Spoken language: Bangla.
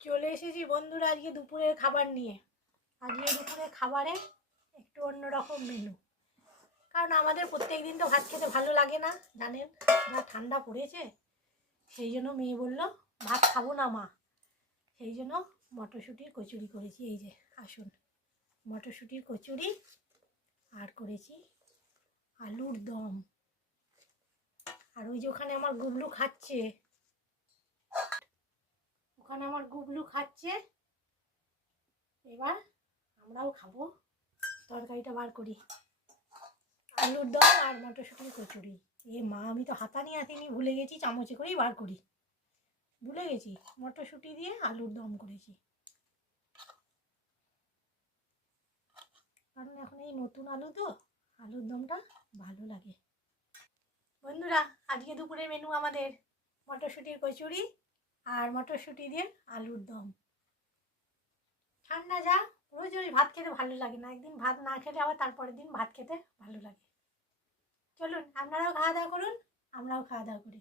চলে এসেছি বন্ধুরা আজকে দুপুরের খাবার নিয়ে। আজকে দুপুরের খাবারে একটু অন্যরকম মেনু, কারণ আমাদের প্রত্যেক দিন তো ভাত খেতে ভালো লাগে না, জানেন যা ঠান্ডা পড়েছে। সেই জন্য মেয়ে বলল ভাত খাবো না মা, সেই জন্য মটরশুঁটির কচুরি করেছি। এই যে আসুন, মটরশুঁটির কচুরি আর করেছি আলুর দম। আর ওই যে ওখানে আমার গুবলু খাচ্ছে, এবার আমরাও খাবো। তরকারিটা বার করি, আলুর দম আর মটরশুঁটির কচুরি। এ মা, আমি তো হাতা নিয়ে আসিনি, ভুলে গেছি, চামচে করেই বার করি, ভুলে গেছি। মটরশুঁটি দিয়ে আলুর দম করেছি, কারণ এখন এই নতুন আলু তো, আলুর দমটা ভালো লাগে। বন্ধুরা আজকে দুপুরের মেনু আমাদের মটরশুঁটির কচুরি আর মটরশুঁটি দিয়ে আলুর দম। ঠান্ডা যা, রোজ রোজ ভাত খেতে ভালো লাগে না, একদিন ভাত না খেলে আবার তারপরের দিন ভাত খেতে ভালো লাগে। চলুন আপনারাও খাওয়া দাওয়া করুন, আমরাও খাওয়া দাওয়া করি।